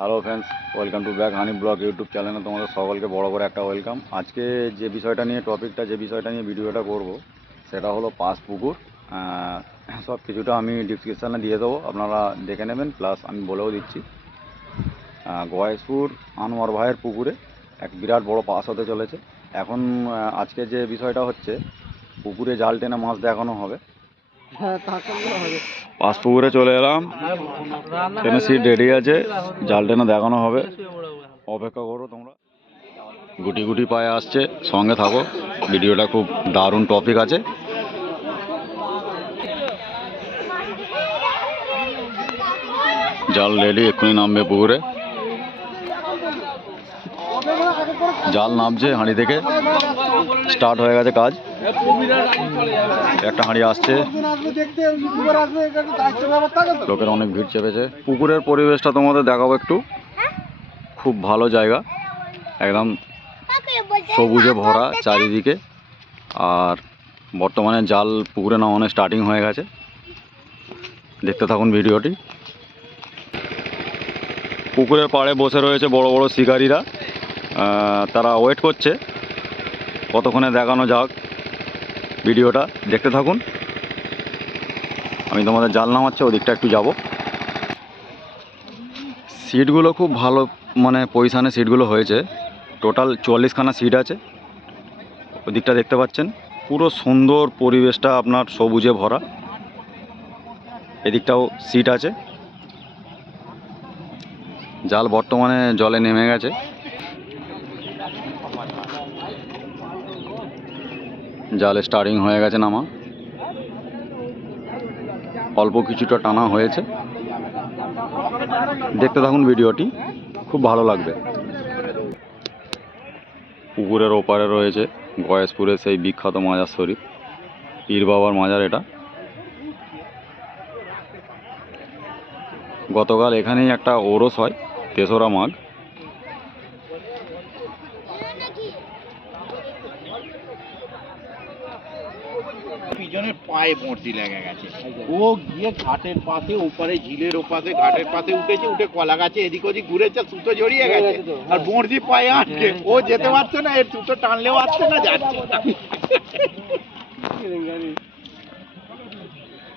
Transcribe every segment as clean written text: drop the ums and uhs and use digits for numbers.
Hello friends, welcome to back honey blog YouTube চ্যানেলে তোমাদের সকলকে বড় করে একটা ওয়েলকাম। আজকে যে বিষয়টা নিয়ে ভিডিওটা করব সেটা হলো পাঁচ পুকুর। সব কিছুটা আমি ডিসক্রিপশানে দিয়ে দেবো, আপনারা দেখে নেবেন। প্লাস আমি বলেও দিচ্ছি, গয়েশপুর আনোয়ার ভাইয়ের পুকুরে এক বিরাট বড় পাস হতে চলেছে। এখন আজকে যে বিষয়টা হচ্ছে, পুকুরে জাল টেনে মাছ দেখানো হবে। পাঁচ পুকুরে চলে এলাম, ট্রেনের সিট রেডি আছে, জাল টেনে দেখানো হবে। অপেক্ষা করো তোমরা, গুটি গুটি পায়ে আসছে, সঙ্গে থাকো। ভিডিওটা খুব দারুণ টপিক আছে। জাল রেডি, এক্ষুনি নামবে পুকুরে। জাল নামছে হাঁড়ি থেকে, স্টার্ট হয়ে গেছে কাজ। একটা হাঁড়ি আসছে, লোকের অনেক ভিড় চেপেছে। পুকুরের পরিবেশটা তোমাদের দেখাবো একটু। খুব ভালো জায়গা, একদম সবুজে ভরা চারিদিকে। আর বর্তমানে জাল পুকুরে নামানো স্টার্টিং হয়ে গেছে। দেখতে থাকুন ভিডিওটি। পুকুরের পাড়ে বসে রয়েছে বড় বড় শিকারীরা, তারা ওয়েট করছে কতক্ষণে দেখানো যাক। ভিডিওটা দেখতে থাকুন। আমি তোমাদের জাল নামাচ্ছে, ওদিকটা একটু যাব। সিটগুলো খুব ভালো, মানে পজিশানে সিটগুলো হয়েছে। টোটাল 44খানা সিট আছে। ওদিকটা দেখতে পাচ্ছেন, পুরো সুন্দর পরিবেশটা আপনার সবুজে ভরা। এদিকটাও সিট আছে। জাল বর্তমানে জলে নেমে গেছে। জালে স্টার্টিং হয়ে গেছে নামা, অল্প কিছুটা টানা হয়েছে। দেখতে থাকুন ভিডিওটি, খুব ভালো লাগবে। পুকুরের ওপারে রয়েছে গয়েশপুরের সেই বিখ্যাত মাজার শরীফ, পীর বাবার মাজার। এটা গতকাল এখানেই একটা ওরস হয়, 3রা মাঘ। পিছনের পায়ে বড়শি লেগে গেছে। ও গিয়ে ঘাটের পাশে, ওপারে ঝিলের ওপাশে ঘাটের পাশে উঠেছে, উঠে কলা গাছে এদিক ওদিক ঘুরেছে, সুতো জড়িয়ে গেছে আর বড়শি পায়ে আটকে। ও যেতে পারছে না, এর সুতো টানলেও আসছে না, যাচ্ছে।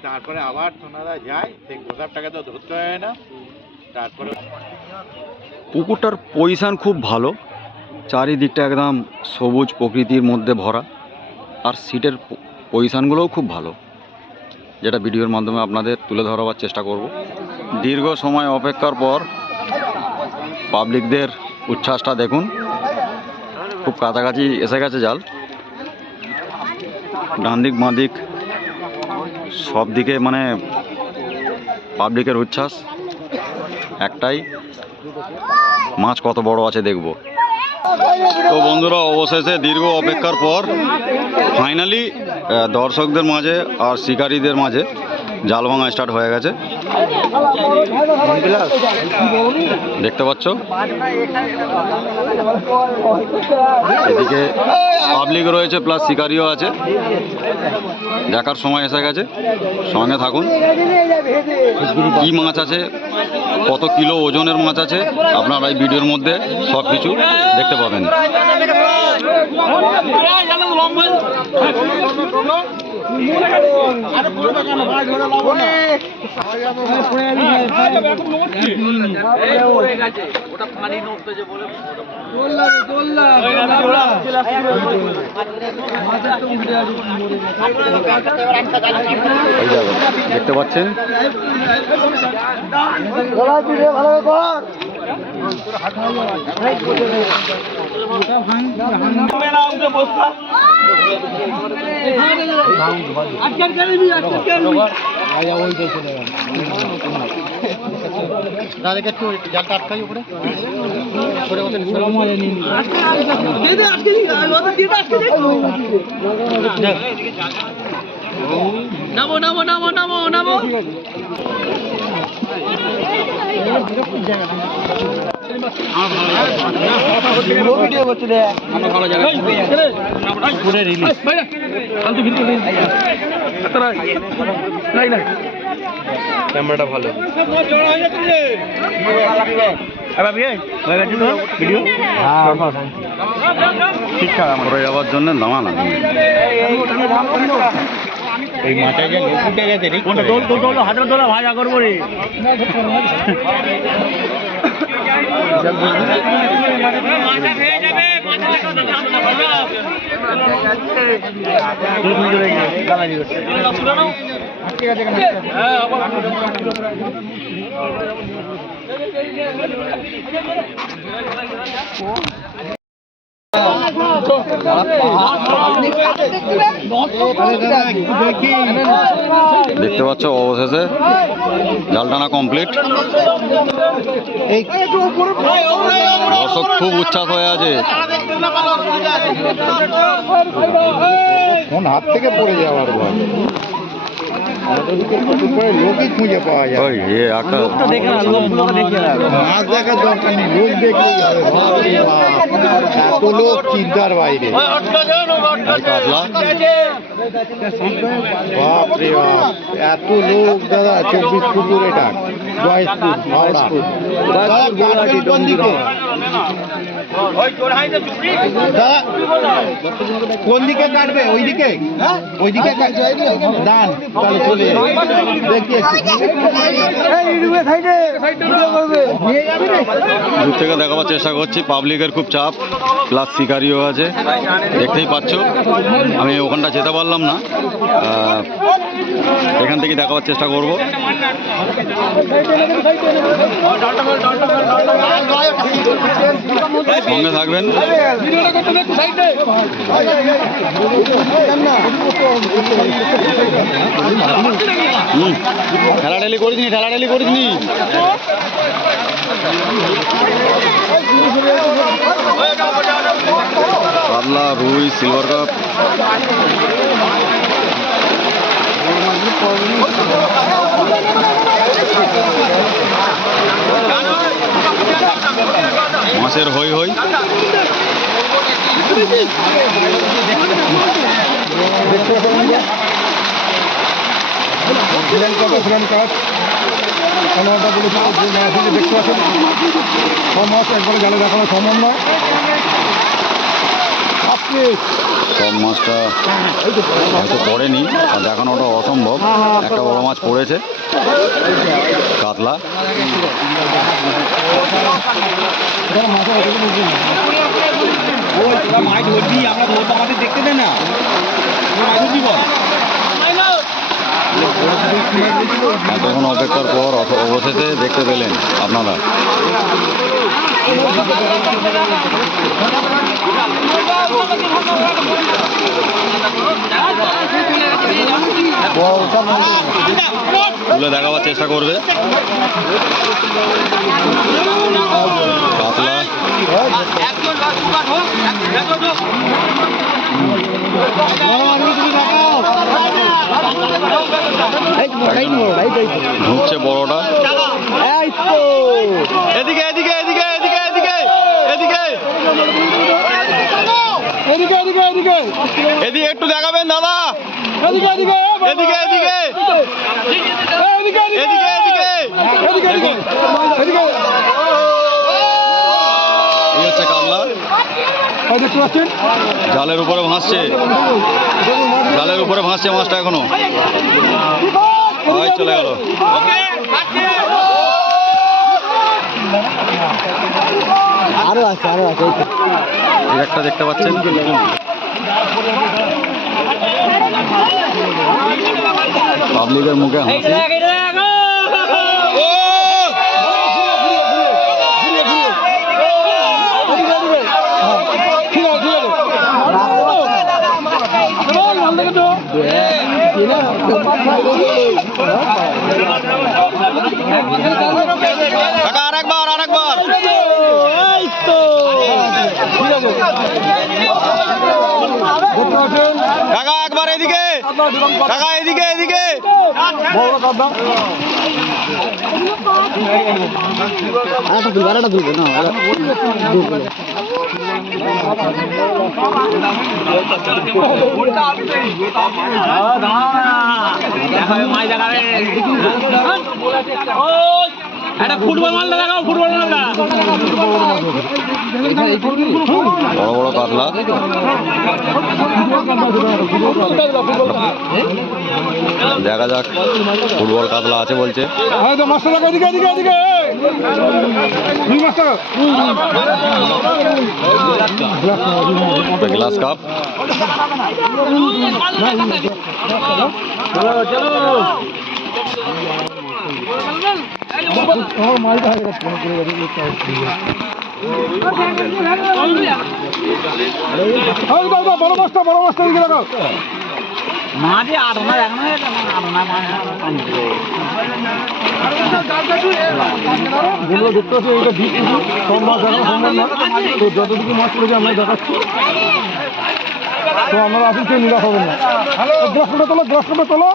তারপরে আবার সোনারা যায়, সেই গোসাপটাকে তো ধরতে হয় না। তারপরে পুকুরটার পজিশান খুব ভালো, চারিদিকটা একদম সবুজ প্রকৃতির মধ্যে ভরা। আর সিটের পজিশানগুলোও খুব ভালো, যেটা ভিডিওর মাধ্যমে আপনাদের তুলে ধরবার চেষ্টা করব। দীর্ঘ সময় অপেক্ষার পর পাবলিকদের উচ্ছ্বাসটা দেখুন। খুব কাছাকাছি এসে গেছে জাল। ডান দিক বাঁ দিক সব দিকে মানে পাবলিকের উচ্ছ্বাস একটাই, মাছ কত বড় আছে দেখব। তো বন্ধুরা, অবশেষে দীর্ঘ অপেক্ষার পর ফাইনালি দর্শকদের মাঝে আর শিকারীদের মাঝে জাল ভাঙা স্টার্ট হয়ে গেছে। দেখতে পাচ্ছ, এদিকে পাবলিক রয়েছে প্লাস শিকারিও আছে। দেখার সময় এসে গেছে, সঙ্গে থাকুন। কি মাছ আছে, কত কিলো ওজনের মাছ আছে, আপনারা এই ভিডিওর মধ্যে সব কিছু দেখতে পাবেন। দেখতে পাচ্ছেন, দাদাকে একটু জালটা আটকাই উপরে। নামো নামো নামো নামো নামো। ক্যামেরাটা ভালো। পরে যাওয়ার জন্য দামা না এই মাথায় যে উঠে গেছে হাতের তোলা ভাজা করবো রে দেখতে পাচ্ছ অবশেষে জাল টানা কমপ্লিট। দর্শক খুব উচ্ছ্বাস হয়ে আছে। কোন হাত থেকে পড়ে যাওয়ার ভয় লোকই খুঁজে পাওয়া যায় ওই একটা মাছ দেখার দরকার নেই, লোক দেখলেই হবে। বাপরে বাপ, এত লোক চিন্তার বাইরে। কাতলা বাপরে বাপ, এত লোক দাদা। 24 পুকুর এটা, জয়পুর হাওড়া। দাদা কাটবেন কোন দিকে? দাদা কোন দিকে কাটবে? ওইদিকে, ওইদিকে দান, তাহলে চলে যাবে। দেখি দূর থেকে দেখাবার চেষ্টা করছি। পাবলিকের খুব চাপ, প্লাস শিকারিও আছে, দেখতেই পাচ্ছ। আমি ওখানটা যেতে পারলাম না, এখান থেকে দেখাবার চেষ্টা করব। সঙ্গে থাকবেন। ঠেলাঠেলি করিসনি, ঠেলাঠেলি করিসনি। কাতলা, রুই, সিলভার কাপ। মাছের হই হই। দেখতে পাচ্ছেন সব মাছ একবারে জালে দেখানো সম্ভব নয়। সব মাছটা হয়তো পড়েনি, আর দেখানোটা অসম্ভব। একটা বড় মাছ পড়েছে, কাতলা। আমাদের দেখতে দেয় না। এতক্ষণ অপেক্ষার পর অবশেষে দেখতে পেলেন আপনারা। তুলে দেখাবার চেষ্টা করবে কাতলা। ঢুকছে বড়টা। এদিকে এদিকে এদিকে এদিকে এদিকে এদিকে এদিকে একটু দেখাবেন দাদা। এদিকে এদিকে এদিকে এদিকে এই হচ্ছে কাতলা। দেখতে পাচ্ছেন জালের উপরে ভাসছে, জালের উপরে ভাসছে মাছটা এখনো। চলে গেল। আরো আছে, আরো আছে। একটা দেখতে পাচ্ছেন, পাবলিকের মুখে হাসি। আরেকবার আরেকবার কাকা, একবার এদিকে কাকা, এদিকে এদিকে। একটা ফুটবল মালটা দেখাও, ফুটবল মালটা। বড় বড় কাতলা। দেখা যাক, ফুটবল কাতলা আছে বলছে। Glass cup. বড় মাছটা দিকে লাগাও। মাঝে আড়না দেখতে পাচ্ছি এইটা দ্বীপ পুকুর, সব মাছ দেখানো সম্ভব না। তো যতটুকু মাছ পড়েছে আমরা দেখাচ্ছি। তো আমরা আসুন, কেউ নিরাশ হবেন না। গ্লাসটা তোলো, গ্লাসটা তোলো।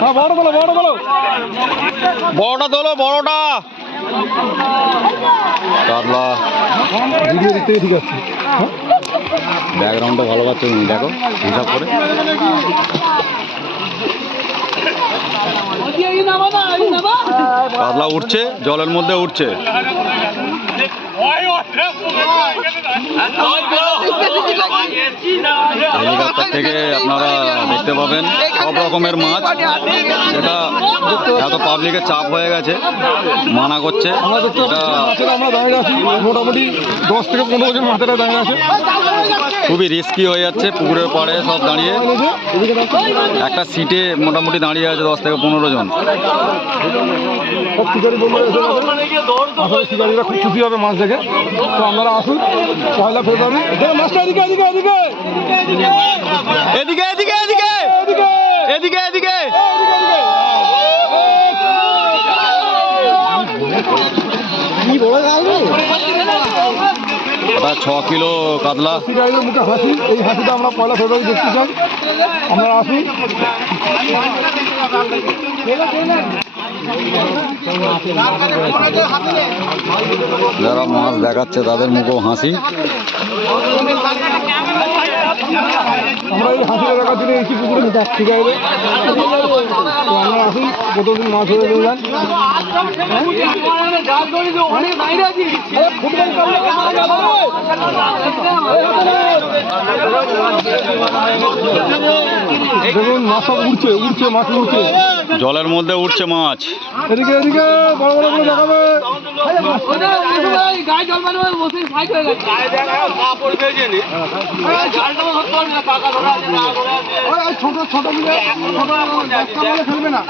হ্যাঁ, বড় তোলো, বড় তোলো, বড়টা তোলো, বড়টা কাতলা। ভিডিও দেখতে ঠিক আছে। ব্যাকগ্রাউন্ডটা ভালো পাচ্ছ তুমি, দেখো হিসাব করে। কাতলা উঠছে, জলের মধ্যে উঠছে। হেলিকপ্টার থেকে আপনারা দেখতে পাবেন সব রকমের মাছ। এটা এত পাবলিকের চাপ হয়ে গেছে, মানা করছে। এটা আমরা দাঁড়িয়ে আছি, মোটামুটি 10 থেকে 15 জন মাছেরা দাঁড়িয়ে আছে। খুবই রিস্কি হয়ে যাচ্ছে। পুকুরের পাড়ে সব দাঁড়িয়ে, একটা সিটে মোটামুটি দাঁড়িয়ে আছে 10 থেকে 15 জন। সব শিকারি বন্ধুরা এসে গেছে। আসলে শিকারিরা খুব খুশি হবে মাছ দেখে। তো আপনারা আসুন 1 ফেব্রুয়ারি। মাছটা এদিকে, এদিকে, এদিকে, এদিকে এদিকে এদিকে এদিকে এদিকে। কি বড় গাল এটা 6 কিলো কাতলা। শিকারিদের মুখে হাসি, এই হাসিটা আমরা 1 ফেব্রুয়ারি দেখতে চাই। আপনারা আসুন। যারা মাছ দেখাচ্ছে তাদের মুখেও হাসি। আমরা এই হাসিটা দেখার জন্য এসি পুকুরে শিকারিদের। তো আপনারা আসুন, কতদিন মাছ ধরে নিয়ে যান। দেখুন মাছ সব উঠছে, উঠছে, মাছ উঠছে, জলের মধ্যে উঠছে মাছ। এদিকে, এদিকে, বড় বড় করে দেখাবে। ছোট ছোট মিলে ফেলবে না।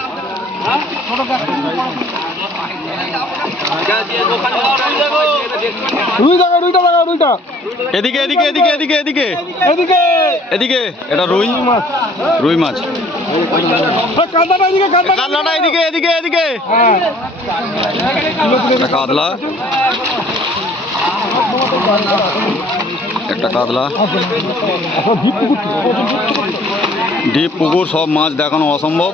রুইটা এদিকে এদিকে এদিকে এদিকে এদিকে এদিকে, এদিকে। এটা রুই মাছ, রুই মাছ। কাঁদাটা এদিকে, কাতলাটা এদিকে এদিকে এদিকে। হ্যাঁ, একটা কাতলা, একটা কাতলা। ডিপ পুকুর, সব মাছ দেখানো অসম্ভব।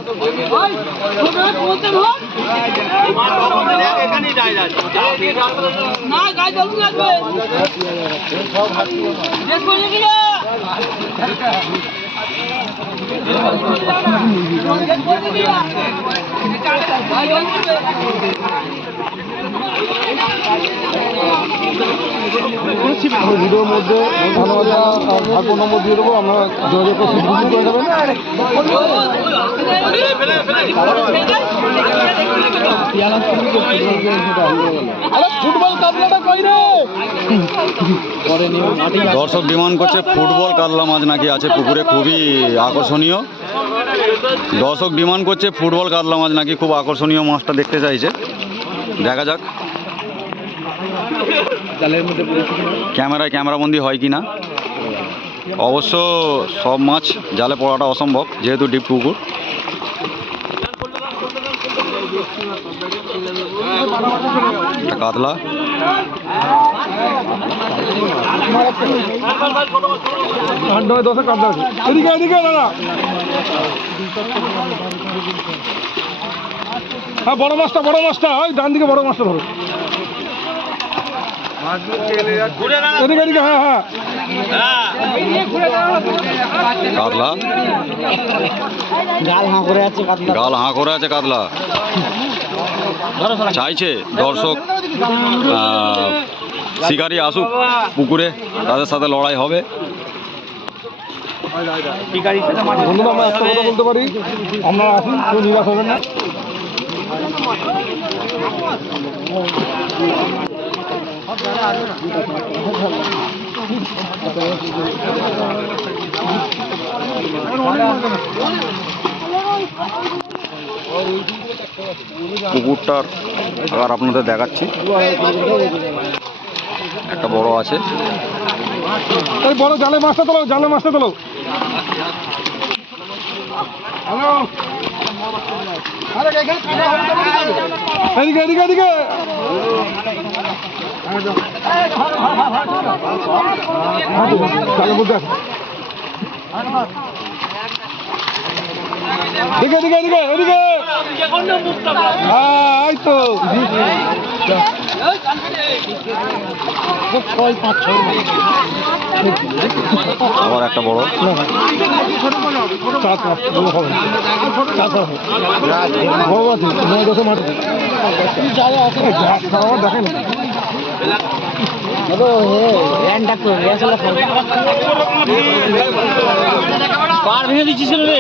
ভিডিওর মধ্যে ভাগ্য নম্বর দিয়ে দেবো, আমরা যোগাযোগ করে সিট বুকিং করে দেবেন। ফুটবল কাতলাটা কই রে? দর্শক ডিমান্ড করছে ফুটবল কাতলা মাছ নাকি আছে পুকুরে, খুবই আকর্ষণীয়। দর্শক ডিমান্ড করছে ফুটবল কাতলা মাছ নাকি, খুব আকর্ষণীয় মাছটা দেখতে চাইছে। দেখা যাক ক্যামেরাবন্দি হয় কি না। অবশ্য সব মাছ জালে পড়াটা অসম্ভব, যেহেতু ডিপ পুকুর। কাতলা, এদিকে, এদিকে দাদা। হ্যাঁ, বড় মাছটা, ওই ডান দিকে বড় মাছটা ধরো। এদিকে এদিকে, হ্যাঁ হ্যাঁ। কাতলা গাল হাঁ করে আছে কাতলা। গাল হাঁ করে আছে কাতলা। চাইছে দর্শক শিকারি আসুক পুকুরে, তাদের সাথে লড়াই হবে। বন্ধুরা, আমরা একটা কথা বলতে পারি, আপনারা আসুন, কেউ নিরাশ হবেন না। পুকুরটার আবার আপনাদের দেখাচ্ছি, একটা বড় আছে। এই বড় জালে মাছটা তোলো, জালে মাছটা তোলো। এদিকে এদিকে এদিকে। জালে বলতে আছে। এদিকে এদিকে এদিকে এদিকে। হ্যাঁ, এই তো। আবার একটা বড়। দেখেন পার ভেঙে দিচ্ছিস রে।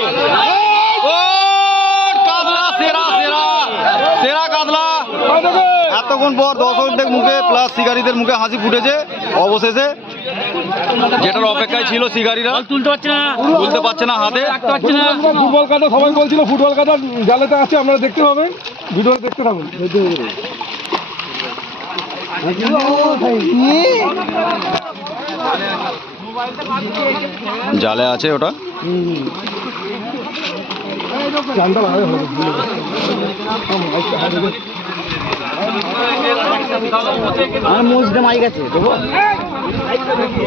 কাতলা সেরা সেরা সেরা কাতলা। এতক্ষণ পর দর্শকদের মুখে প্লাস শিকারীদের মুখে হাসি ফুটেছে অবশেষে, যেটার অপেক্ষায় ছিল শিকারীরা। তুলতে পারছে না হাতে। ফুটবল কাটা সবাই বলছিল, ফুটবল কাটা জালেতে আছে, আপনারা দেখতে পাবেন, ভিডিও দেখতে থাকুন। জালে আছে ওটা।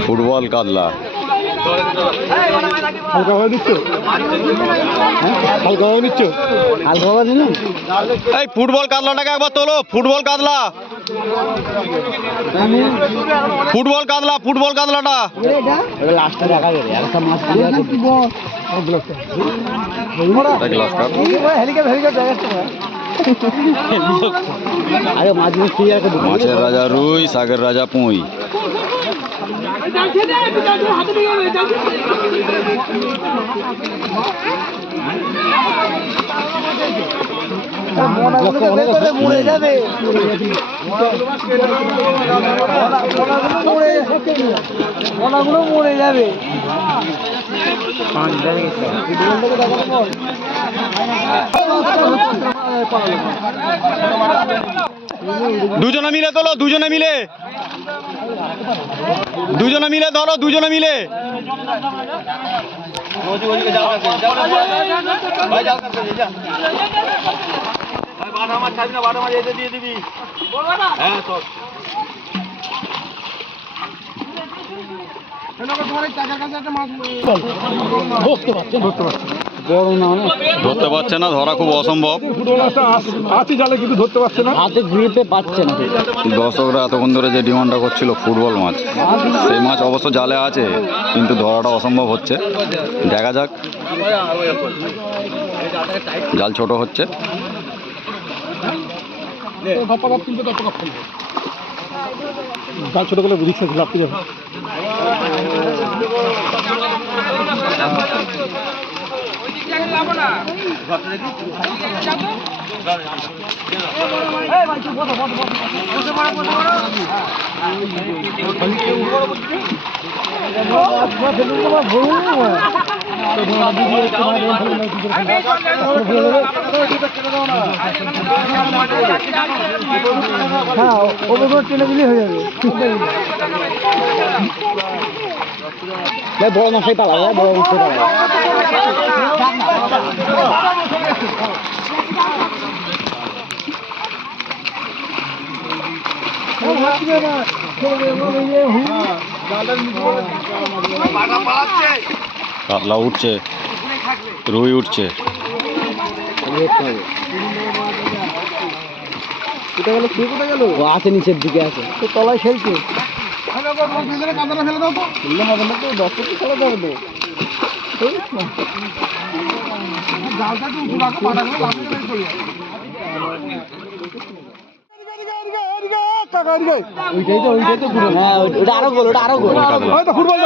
ফুটবল কাতলা। হালকা হয়ে নিচ্ছ, হালকা হয়ে নিচ্ছ, হালকা হয়ে নিলাম। এই ফুটবল কাতলাটাকে একবার তোলো। ফুটবল কাতলা, ফুটবল কাতলা, ফুটবল কাতলাটা। লাস্টে দেখা যাবে একটা মাছ গ্লাস কাপ। আরে মাছ মাছের রাজা রুই, শাকের রাজা পুঁই। মরে যাবে, মরে যাবে। দুজনে মিলে তোলো, দুজনে মিলে, দুজনে মিলে ধরো, দুজনে মিলে। ধরতে পারছে না, ধরা খুব অসম্ভব। আছে জালে কিন্তু ধরতে পারছে না, হাতে গ্রিপে পাচ্ছে না। দর্শকরা এতক্ষণ ধরে যে ডিমান্ডটা করছিল ফুটবল মাছ, সেই মাছ অবশ্য জালে আছে, কিন্তু ধরাটা অসম্ভব হচ্ছে। দেখা যাক, জাল ছোট হচ্ছে। জাল ছোট করলে রিক্সা লাফতে যাবে। হ্যাঁ, ওগুলো টেনে দিলে হয়ে যাবে। বড় মশাই পালা, বড় মশাই পালা। কাতলা উঠছে, রুই উঠছে। কোথায় গেল কে কোথায় গেল ও আছে নিচের দিকে আছে তো তলায় খেলছে কাদাটা ফেলে দাও তো ফেললে হবে না তো 10 ফুট ফেলে দেবে তো জালটা একটু উঁচু রাখো পাটাগুলো লাফিয়ে বের করে ওইটাই তো হ্যাঁ ওটা আরো গোল এই তো ফুটবল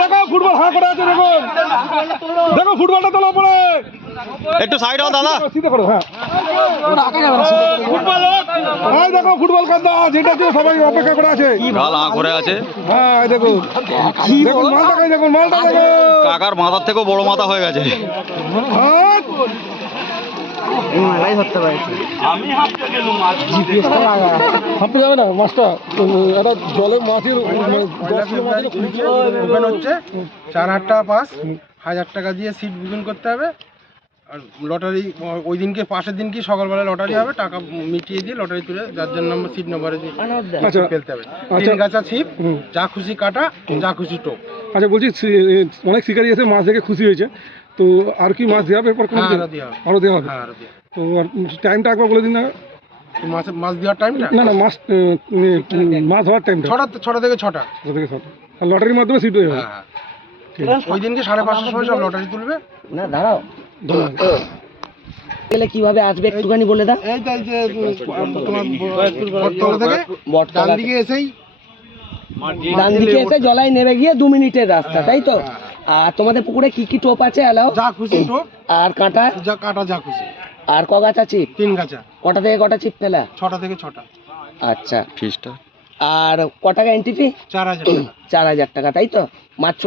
দেখো ফুটবল হাঁ করে আছে দেখো ফুটবলটা তোলা পড়ে একটু সাইড হও দাদা। সিধে করো হ্যাঁ ফুটবল এই দেখো ফুটবল কান্দা যেটা তো সবাই অপেক্ষা করে আছে গাল আ করে আছে। হ্যাঁ এই দেখো দেখুন মালটা দেখুন কাকার মাথার থেকেও বড় মাথা হয়ে গেছে। মেলাই ধরতে পারছি হাঁপতে যাবে না মাছটা একটা জলে মাছের 10 কিলো মাছের ওপেন হচ্ছে 4,000 টাকা পাস 1,000 টাকা দিয়ে সিট বুকিং করতে হবে। আর লটারি ওই দিনকে পাশের দিনকে সকালবেলা লটারি হবে, টাকা মিটিয়ে দিয়ে লটারি তুলে যার জন্য নম্বর সিট নম্বরে ফেলতে হবে। 3 গাছা ছিপ, যা খুশি কাটা, যা খুশি টোপ। আচ্ছা বলছি অনেক শিকারি এসে মাছ দেখে খুশি হয়েছে, তো আর কি মাছ দেওয়া হবে এরপর? আরও দেওয়া হবে। তো আর টাইমটা একবার বলে দিন না। মাছ দেওয়ার টাইমটা না মাছ ধরার টাইমটা 6টা থেকে 6টা। আর লটারির মাধ্যমে সিট হয়ে যাবে। ওই দিনকে 5:30টার সময় সব লটারি তুলবে। না দাঁড়াও, গেলে কিভাবে আসবে একটুখানি বলে দাও। এই তাই যে তোমার বটতলা থেকে ডান দিকে এসেই ডান দিকে এসে জলাই নেমে গিয়ে 2 মিনিটের রাস্তা, তাই তো? আর তোমাদের পুকুরে কি কি টোপ আছে এলাও? যা খুশি টোপ আর কাঁটা? যা কাটা যা খুশি। আর ক গাছা চিপ? 3 গাছা। কটা থেকে কটা চিপ ফেলা? 6টা থেকে 6টা। আচ্ছা, ফিসটা আর ক টাকা এন্ট্রি ফি? 4,000 টাকা। 4,000 টাকা, তাই তো? মাছ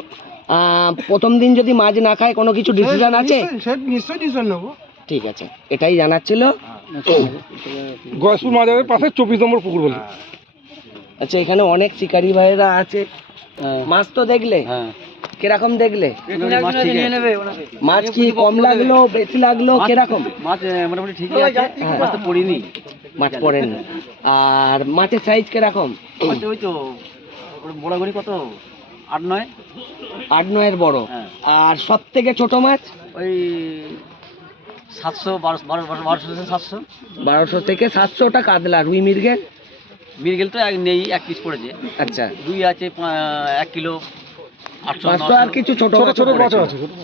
প্রথম দিন যদি মাছ না খায় কোনো কিছু ডিসিশন আছে? নিশ্চয়ই ডিসিশন নেবো। ঠিক আছে, এটাই জানার ছিল। গয়েশপুর মাজারের পাশে 24 নম্বর পুকুর বলে। আচ্ছা, এখানে অনেক শিকারি ভাইরা আছে, মাছ তো দেখলে? কিরকম দেখলে? মাছ কি কম লাগলো, বেশি লাগলো, কিরকম? মাছ মোটামুটি ঠিকই আছে, মাছ তো পড়িনি। মাছ পড়েনি। আর মাছের সাইজ কিরকম? ওই তো বড়াগুড়ি কত 8-9। 8-9 বড়। আর সব থেকে ছোট মাছ? ওই 700, 1200 থেকে 700। ওটা কাতলা। রুই মৃগেল? মৃগেল তো নেই, 1 পিস পড়েছে। আচ্ছা, রুই আছে 1 কিলো 800, 500। আর কিছু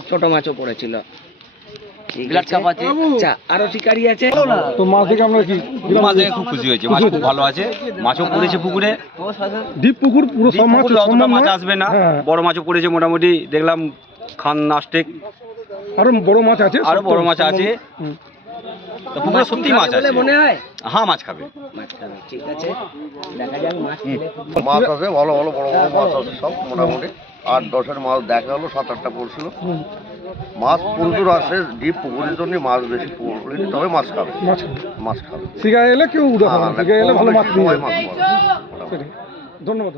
ছোট মাছও পড়েছিল। বিলাট কাপ আছে। আচ্ছা, আরো শিকারি আছে? তো মাছ দেখে আমরা কি মাছ দেখে খুব খুশি হয়েছে, মাছ খুব ভালো আছে, মাছও পড়েছে পুকুরে। ডিপ পুকুর, পুরো সব মাছ অতটা মাছ আসবে না, বড় মাছও পড়েছে মোটামুটি। দেখলাম খান নাস্টেক, আরো বড় মাছ আছে, আরো বড় মাছ আছে। তো পুকুরে সত্যি মাছ আছে মনে হয়। হ্যাঁ, মাছ খাবে। ঠিক আছে, দেখা যাক মাছ খেলে। মাছ আছে, ভালো ভালো বড় বড় মাছ আছে সব মোটামুটি। 8-10-এর মাছ দেখা হলো, 7-8টা পড়ছিল। মাছ প্রচুর আছে, ডিপ পুকুরের জন্য মাছ বেশি পড়েনি, তবে মাছ খাবে। শিকার এলে কেউ উঠে, শিকার এলে ভালো মাছ নিয়ে মাছ ধন্যবাদ।